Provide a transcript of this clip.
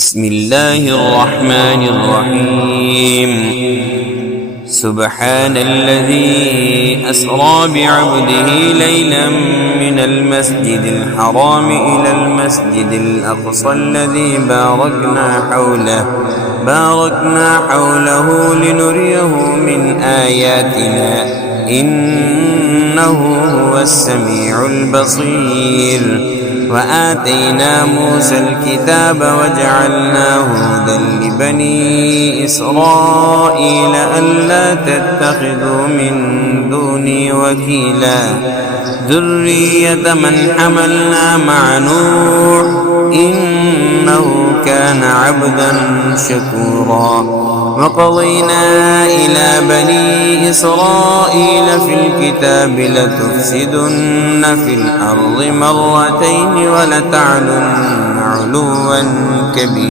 بسم الله الرحمن الرحيم. سبحان الذي أسرى بعبده ليلا من المسجد الحرام إلى المسجد الأقصى الذي باركنا حوله لنريه من آياتنا إنه هو السميع البصير. وآتينا موسى الكتاب وجعلناه هدى لبني إسرائيل ألا تتخذوا من دوني وكيلا ذرية من حملنا مع نوح إنه كان عبدا شكورا. وقضينا إلى بني إسرائيل في الكتاب لتفسدن في الأرض مرتين ولتعلن علوا كبيرا.